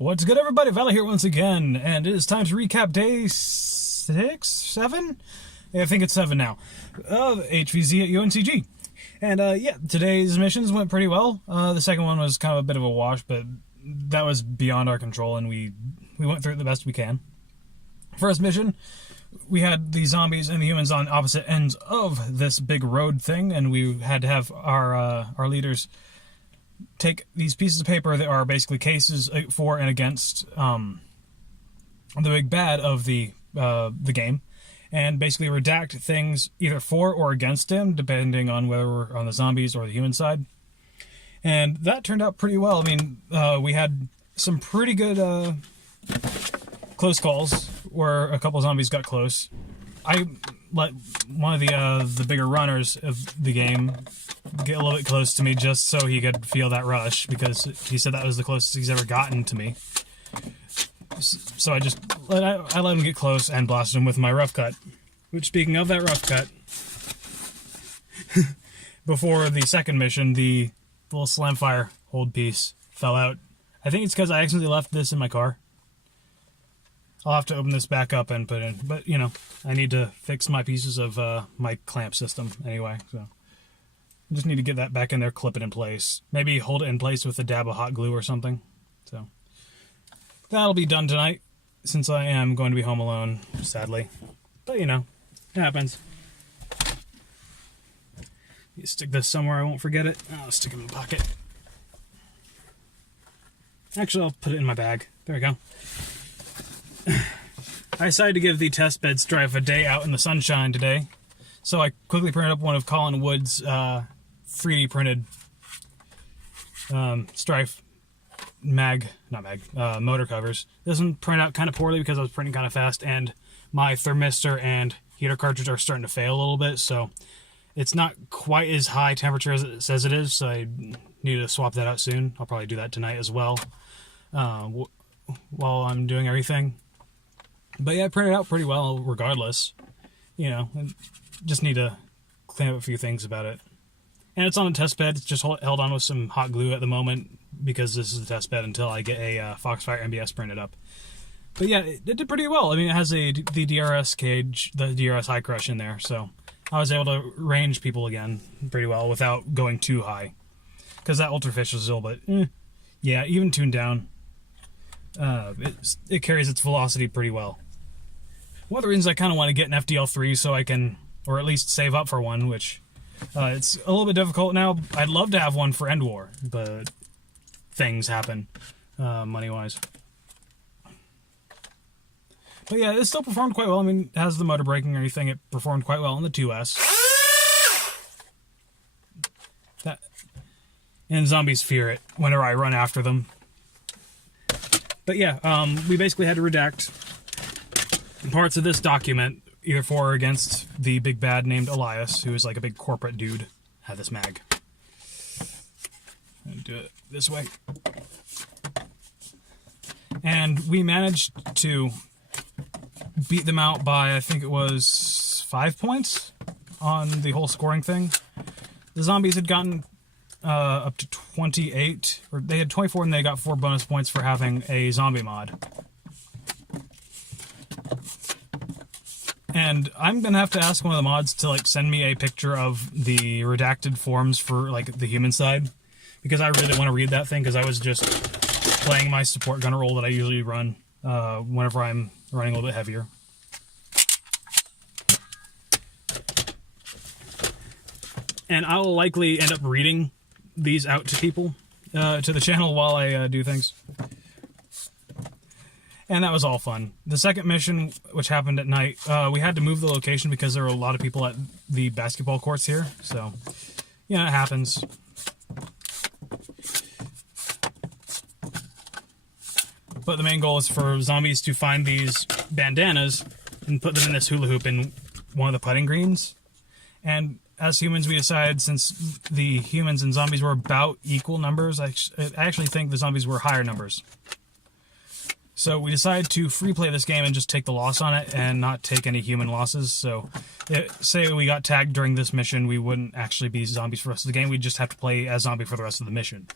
What's good, everybody? Valley here once again, and it is time to recap day 7? I think it's 7 now, of HvZ at UNCG. And yeah, today's missions went pretty well. The second one was kind of a bit of a wash, but that was beyond our control, and we went through it the best we can. First mission, we had the zombies and the humans on opposite ends of this big road thing, and we had to have our leaders take these pieces of paper that are basically cases for and against the big bad of the game, and basically redact things either for or against him, depending on whether we're on the zombies or the human side. And that turned out pretty well. I mean, we had some pretty good close calls where a couple zombies got close. I let one of the bigger runners of the game get a little bit close to me just so he could feel that rush, because he said that was the closest he's ever gotten to me. So I let him get close and blasted him with my rough cut. Which, speaking of that rough cut, before the second mission, the little slam fire hold piece fell out. I think it's because I accidentally left this in my car. I'll have to open this back up and put it in, but you know, I need to fix my pieces of my clamp system anyway, so I just need to get that back in there, clip it in place, maybe hold it in place with a dab of hot glue or something. So that'll be done tonight, since I am going to be home alone, sadly, but you know, it happens. You stick this somewhere I won't forget it. I'll stick it in my pocket. Actually, I'll put it in my bag. There we go. I decided to give the test bed strife a day out in the sunshine today, so I quickly printed up one of Colin Wood's 3D printed strife motor covers. This one printed out kind of poorly because I was printing kind of fast, and my thermistor and heater cartridge are starting to fail a little bit, so it's not quite as high temperature as it says it is, so I need to swap that out soon. I'll probably do that tonight as well, while I'm doing everything. But yeah, it printed out pretty well regardless. You know, just need to clean up a few things about it. And it's on a test bed. It's just held on with some hot glue at the moment, because this is the test bed until I get a Foxfire MBS printed up. But yeah, it did pretty well. I mean, it has the DRS cage, the DRS high crush in there, so I was able to range people again pretty well without going too high. Because that Ultrafish is a little bit, yeah, even tuned down, it carries its velocity pretty well. One of the reasons I kind of want to get an FDL3 so I can, or at least save up for one, which it's a little bit difficult now. I'd love to have one for End War, but things happen, money-wise. But yeah, it still performed quite well. I mean, it has the motor braking and everything. It performed quite well in the 2S. And zombies fear it whenever I run after them. But yeah, we basically had to redact parts of this document, either for or against the big bad named Elias, who is like a big corporate dude. Had this mag. I'm gonna do it this way. And we managed to beat them out by, I think it was 5 points on the whole scoring thing. The zombies had gotten up to 28, or they had 24 and they got 4 bonus points for having a zombie mod. And I'm gonna have to ask one of the mods to like send me a picture of the redacted forms for like the human side, because I really want to read that thing, because I was just playing my support gunner role that I usually run whenever I'm running a little bit heavier. And I'll likely end up reading these out to people, to the channel while I do things. And that was all fun. The second mission, which happened at night, we had to move the location because there were a lot of people at the basketball courts here. So, yeah, it happens. But the main goal is for zombies to find these bandanas and put them in this hula hoop in one of the putting greens. And as humans, we decided, since the humans and zombies were about equal numbers, I actually think the zombies were higher numbers. So we decided to free play this game and just take the loss on it and not take any human losses. So say we got tagged during this mission, we wouldn't actually be zombies for the rest of the game. We'd just have to play as zombie for the rest of the mission.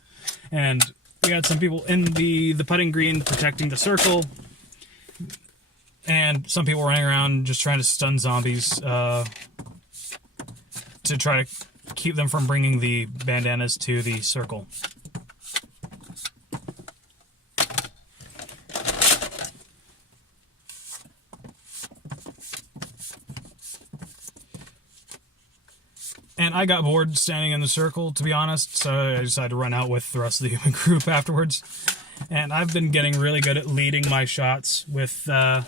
And We had some people in the putting green protecting the circle, and some people running around just trying to stun zombies to try to keep them from bringing the bandanas to the circle. And I got bored standing in the circle, to be honest, so I decided to run out with the rest of the human group afterwards. And I've been getting really good at leading my shots with my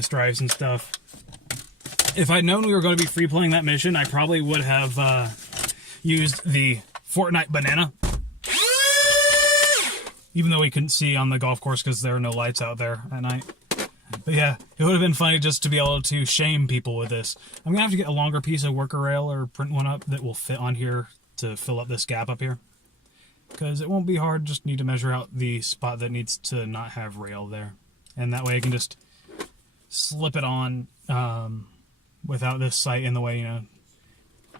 strives and stuff. If I'd known we were going to be free playing that mission, I probably would have used the Fortnite banana. Even though we couldn't see on the golf course because there are no lights out there at night. But yeah, it would have been funny just to be able to shame people with this. I'm going to have to get a longer piece of worker rail or print one up that will fit on here to fill up this gap up here. Because it won't be hard, just need to measure out the spot that needs to not have rail there. And that way I can just slip it on without this sight in the way, you know.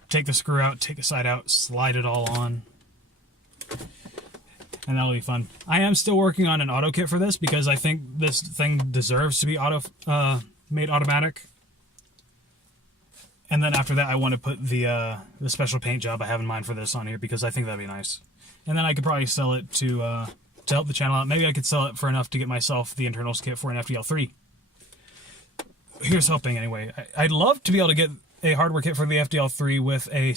Take the screw out, take the side out, slide it all on. And that'll be fun. I am still working on an auto kit for this because I think this thing deserves to be made automatic. And then after that, I want to put the special paint job I have in mind for this on here because I think that'd be nice. And then I could probably sell it to help the channel out. Maybe I could sell it for enough to get myself the internals kit for an FDL3. Here's hoping anyway. I'd love to be able to get a hardware kit for the FDL3 with a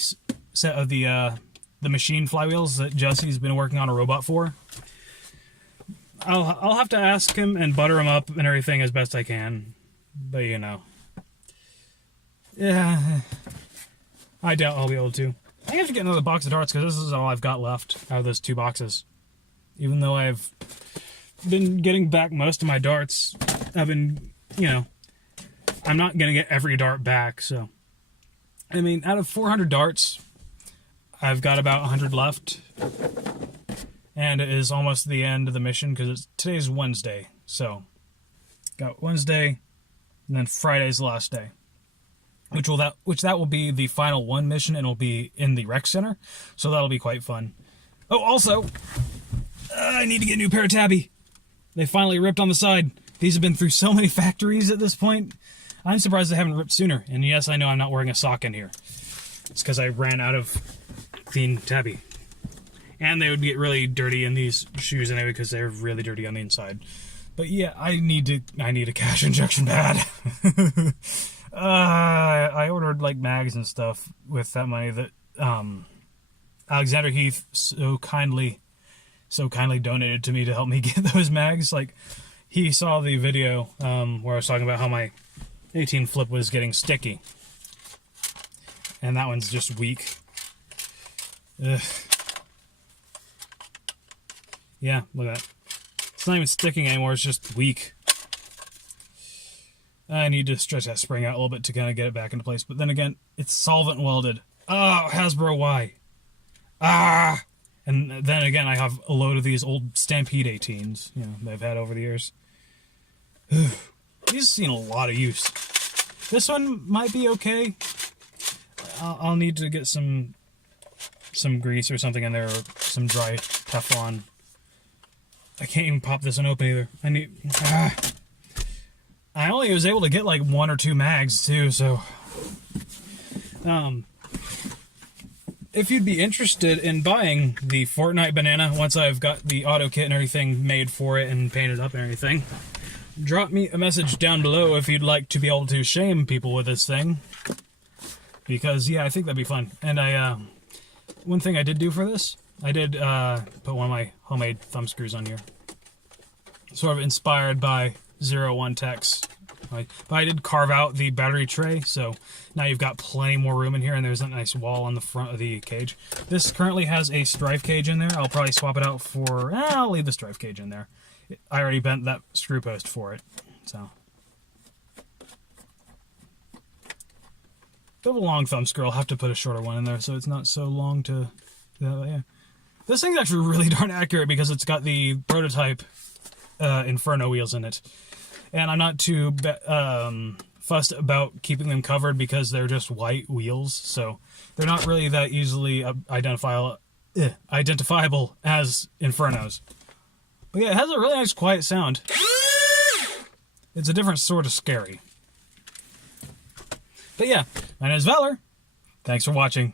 set of the machine flywheels that Jesse's been working on a robot for. I'll have to ask him and butter him up and everything as best I can. But, you know. Yeah. I doubt I'll be able to. I have to get another box of darts because this is all I've got left out of those 2 boxes. Even though I've been getting back most of my darts, I've been, you know, I'm not going to get every dart back, so. I mean, out of 400 darts, I've got about 100 left, and it is almost the end of the mission because today's Wednesday. So, got Wednesday, and then Friday's the last day, which will be the final one mission, and it'll be in the rec center. So that'll be quite fun. Oh, also, I need to get a new pair of tabby. They finally ripped on the side. These have been through so many factories at this point. I'm surprised they haven't ripped sooner. And yes, I know I'm not wearing a sock in here. It's because I ran out of clean tabby. And they would get really dirty in these shoes anyway because they're really dirty on the inside. But yeah, I need a cash injection pad. I ordered like mags and stuff with that money that Alexander Heath so kindly donated to me to help me get those mags. Like, he saw the video where I was talking about how my 18 flip was getting sticky. And that one's just weak. Ugh. Yeah, look at that. It's not even sticking anymore, it's just weak. I need to stretch that spring out a little bit to kind of get it back into place. But then again, it's solvent welded. Oh, Hasbro, why? Ah! And then again, I have a load of these old Stampede 18s, you know, that I've had over the years. These have seen a lot of use. This one might be okay. I'll need to get some grease or something in there, or some dry Teflon. I can't even pop this one open either. I only was able to get like 1 or 2 mags too, so if you'd be interested in buying the Fortnite banana once I've got the auto kit and everything made for it and painted up and everything, drop me a message down below if you'd like to be able to shame people with this thing. Because yeah, I think that'd be fun. And one thing I did do for this, I did put one of my homemade thumb screws on here. Sort of inspired by 01 Techs. But I did carve out the battery tray, so now you've got plenty more room in here, and there's a nice wall on the front of the cage. This currently has a strife cage in there. I'll probably swap it out for... I'll leave the strife cage in there. I already bent that screw post for it, so... If I have a long thumb screw, I'll have to put a shorter one in there so it's not so long to... yeah. This thing's actually really darn accurate because it's got the prototype Inferno wheels in it. And I'm not too fussed about keeping them covered because they're just white wheels, so they're not really that easily identifiable identifiable as Infernos. But yeah, it has a really nice quiet sound. It's a different sort of scary. But yeah, my name is Valor. Thanks for watching.